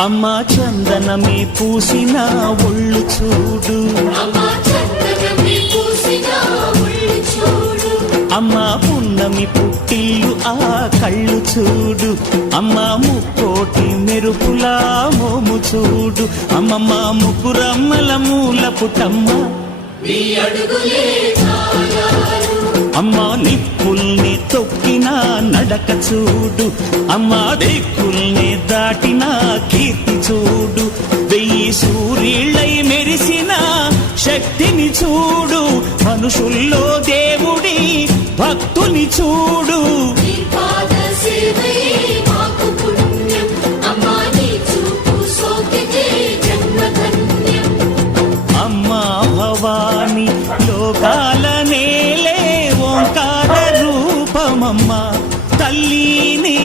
అమ్మా చందనమే పూసిన ఒళ్ళు చూడు, అమ్మా పున్నమి పుట్టిల్లు ఆ కళ్ళు చూడు, అమ్మా ముక్కోటి మెరుపులా మోము చూడు, అమ్మమ్మ ముగ్గురమ్మల మూల పుటమ్మ అమ్మా నిప్పుల్ని తొక్కిన నడక చూడు, అమ్మా దిక్కుల్ని దాటిన కీర్తి చూడు, 1000 సూర్యుళ్ళై మెరిసిన శక్తిని చూడు, మనుషుల్లో దేవుడి భక్తుని చూడు.